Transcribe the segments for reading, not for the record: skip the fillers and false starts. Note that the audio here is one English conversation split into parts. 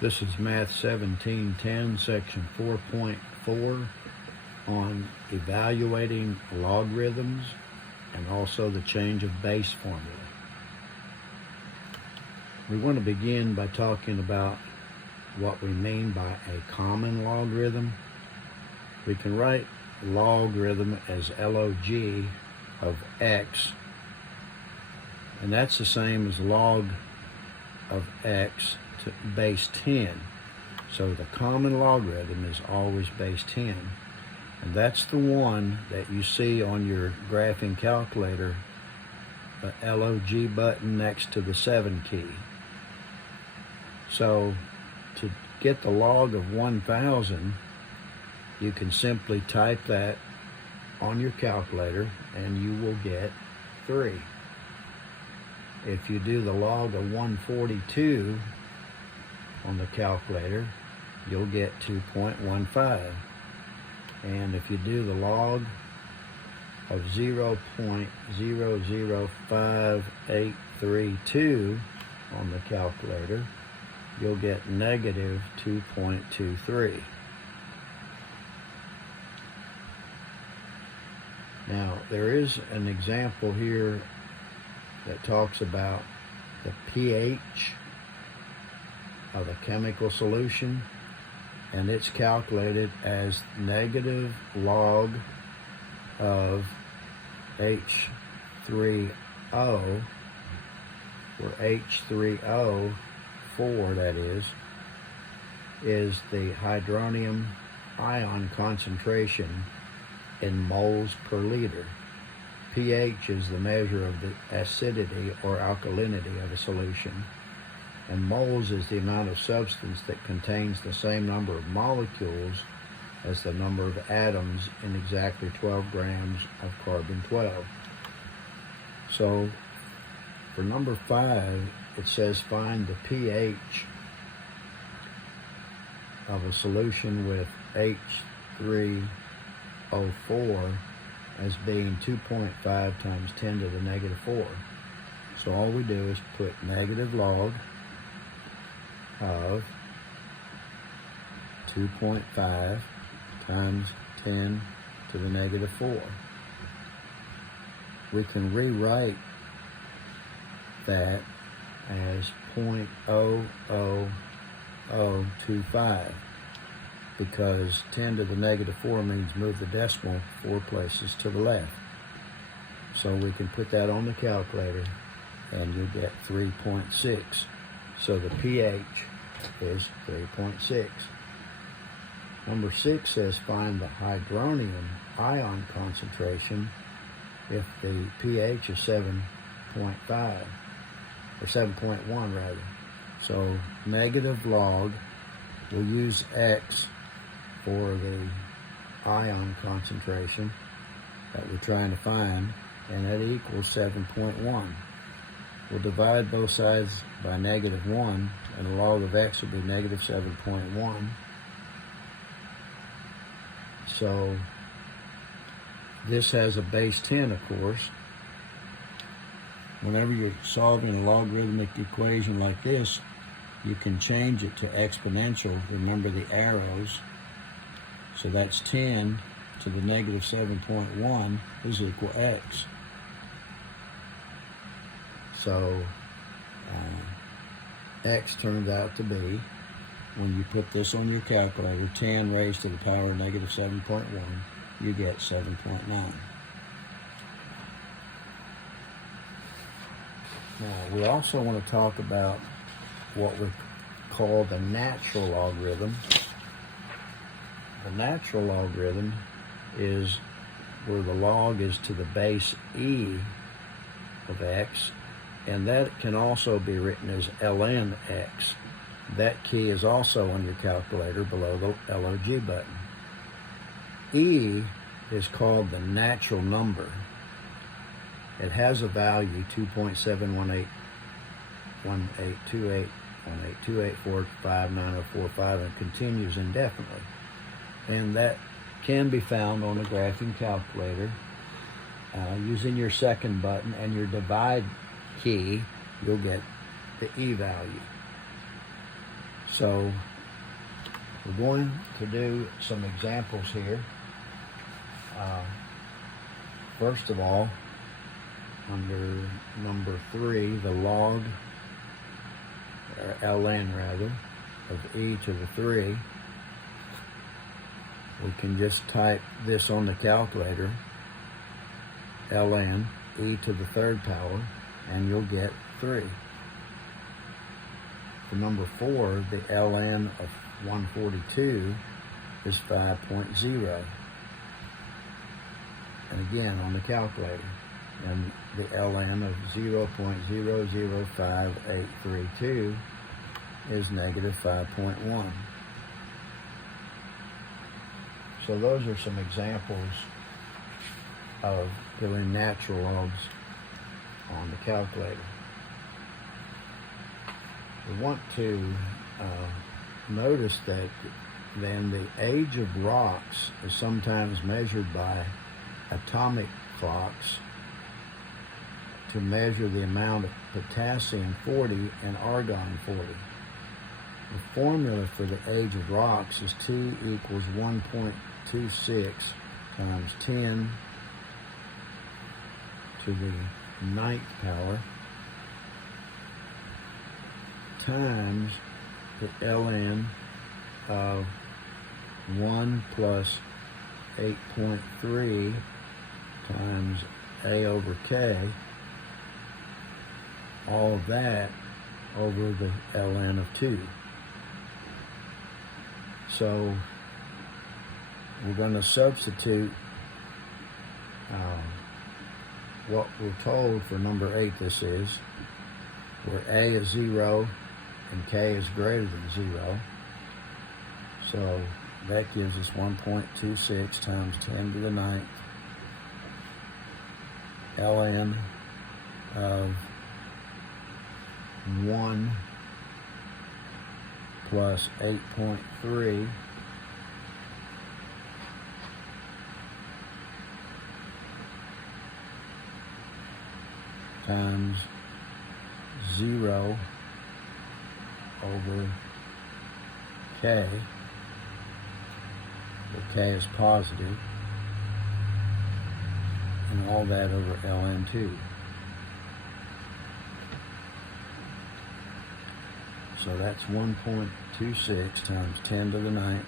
This is Math 1710, Section 4.4 on evaluating logarithms and also the change of base formula. We want to begin by talking about what we mean by a common logarithm. We can write logarithm as log of x, and that's the same as log of x to base 10. So the common logarithm is always base 10. And that's the one that you see on your graphing calculator, the log button next to the 7 key. So to get the log of 1,000, you can simply type that on your calculator and you will get 3. If you do the log of 142 on the calculator, you'll get 2.15. And if you do the log of 0.005832 on the calculator, you'll get negative 2.23. Now, there is an example here that talks about the pH of a chemical solution, and it's calculated as negative log of H3O, where H3O, 4 that is the hydronium ion concentration in moles per liter. pH is the measure of the acidity or alkalinity of a solution, and moles is the amount of substance that contains the same number of molecules as the number of atoms in exactly 12 grams of carbon-12. So for number 5, it says find the pH of a solution with H3O4 as being 2.5 times 10 to the negative 4. So all we do is put negative log of 2.5 times 10 to the negative 4. We can rewrite that as 0.00025 because 10 to the negative 4 means move the decimal 4 places to the left. So we can put that on the calculator and you'll get 3.6. So the pH is 3.6. Number 6 says find the hydronium ion concentration if the pH is 7.5, or 7.1 rather. So negative log, we'll use X for the ion concentration that we're trying to find, and that equals 7.1. We'll divide both sides by negative 1, and the log of X will be negative 7.1. So this has a base 10, of course. Whenever you're solving a logarithmic equation like this, you can change it to exponential. Remember the arrows. So that's 10 to the negative 7.1 is equal X. So X turns out to be, when you put this on your calculator, 10 raised to the power of negative 7.1, you get 7.9. Now, we also want to talk about what we call the natural logarithm. The natural logarithm is where the log is to the base e of x, and that can also be written as ln x. That key is also on your calculator below the log button. E is called the natural number. It has a value 2.71818281828459045 and continues indefinitely. And that can be found on a graphing calculator using your second button and your divide key. You'll get the E value. So we're going to do some examples here. First of all, under number 3, the log, or ln rather, of e to the 3, we can just type this on the calculator, ln e to the 3rd power, and you'll get 3. For number 4, the ln of 142 is 5.0. And again, on the calculator. And the ln of 0.005832 is negative 5.1. So those are some examples of doing natural logs on the calculator. We want to notice that then the age of rocks is sometimes measured by atomic clocks to measure the amount of potassium-40 and argon-40. The formula for the age of rocks is T equals 1.26 times 10 to the 9th power times the ln of 1 plus 8.3 times A over K, all of that over the ln of 2. So we're going to substitute what we're told for number 8 this is, where A is 0 and K is greater than 0. So that gives us 1.26 times 10 to the 9th ln of 1 plus 8.3 times 0 over K, where K is positive, and all that over ln2. So that's 1.26 times 10 to the 9th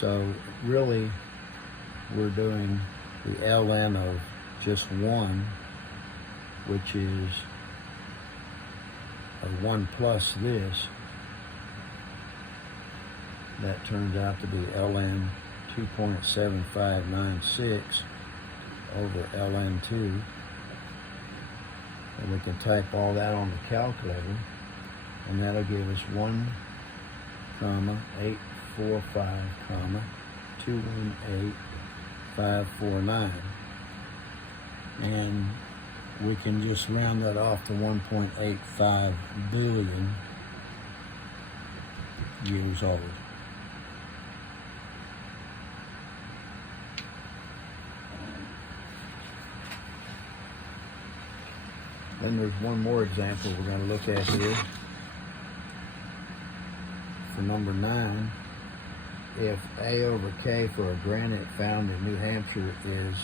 So really we're doing the ln of just 1, which is a 1 plus this. That turns out to be ln 2.7596 over ln2. And we can type all that on the calculator, and that'll give us 1,845,218,549. And we can just round that off to 1.85 billion years old. Then there's one more example we're going to look at here. For number 9, if A over K for a granite found in New Hampshire is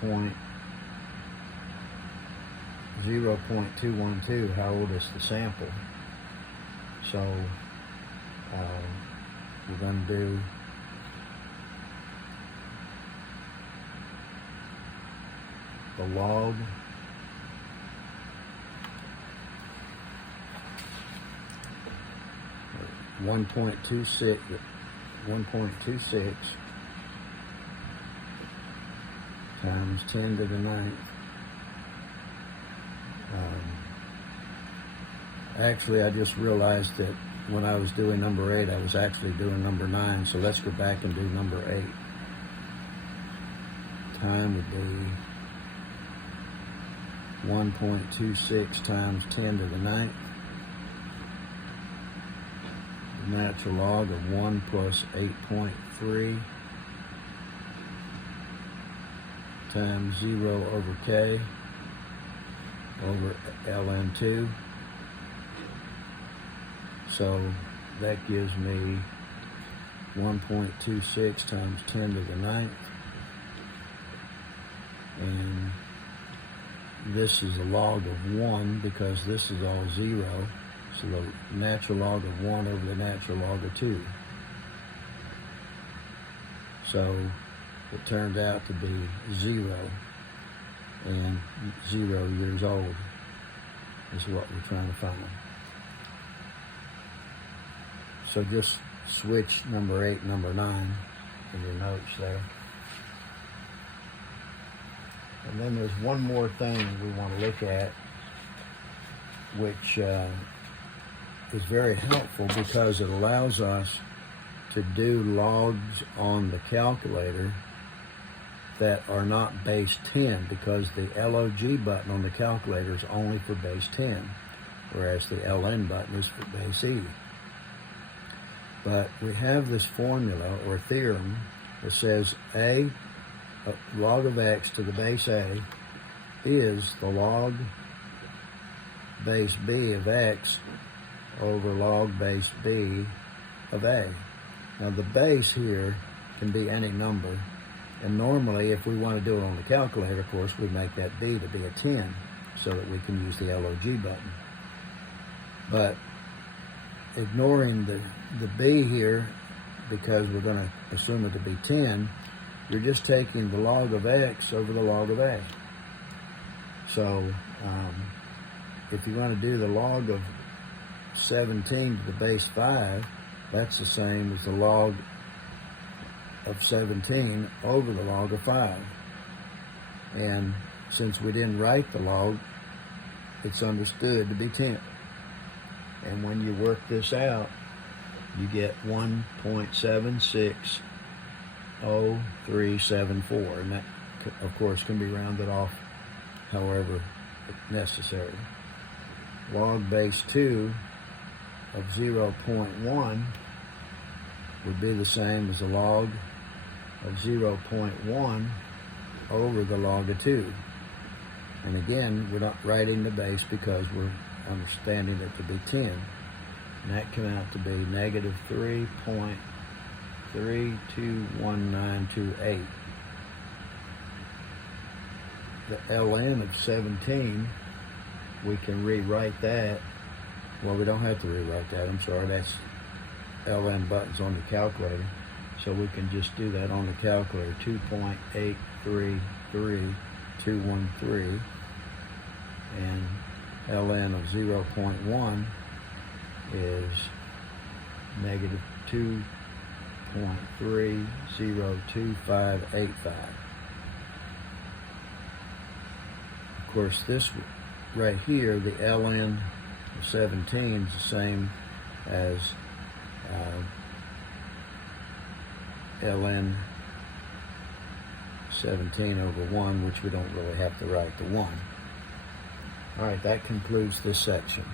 0.212, how old is the sample? So we're going to do the log of 1.26 times 10 to the 9th. Actually, I just realized that when I was doing number 8, I was actually doing number 9. So let's go back and do number 8. Time would be 1.26 times 10 to the 9th. The natural log of 1 plus 8.3 times 0 over K over ln2. So that gives me 1.26 times 10 to the 9th. And this is a log of 1 because this is all 0. So the natural log of 1 over the natural log of 2. So it turned out to be 0. And 0 years old is what we're trying to find. So just switch number 8 and number 9 in your notes there. And then there's one more thing we want to look at, which is very helpful because it allows us to do logs on the calculator that are not base 10, because the LOG button on the calculator is only for base 10, whereas the LN button is for base E. But we have this formula or theorem that says log of x to the base a is the log base b of x over log base b of a. Now the base here can be any number, and normally if we want to do it on the calculator, of course, we make that b to be a 10 so that we can use the LOG button. But ignoring the b here, because we're going to assume it to be 10, you're just taking the log of x over the log of a. So if you want to do the log of 17 to the base 5, that's the same as the log of 17 over the log of 5. And since we didn't write the log, it's understood to be 10. And when you work this out, you get 1.760374, and that, of course, can be rounded off however necessary. Log base 2 of 0.1 would be the same as a log of 0.1 over the log of 2. And again, we're not writing the base because we're understanding it to be 10. And that came out to be negative 3.321928. The ln of 17, we can rewrite that. Well, we don't have to rewrite that. I'm sorry, that's ln buttons on the calculator. So we can just do that on the calculator. 2.833213, and ln of 0.1 is negative 2.302585. Of course, this right here, the ln of 17 is the same as ln 17 over 1, which we don't really have to write the 1. All right, that concludes this section.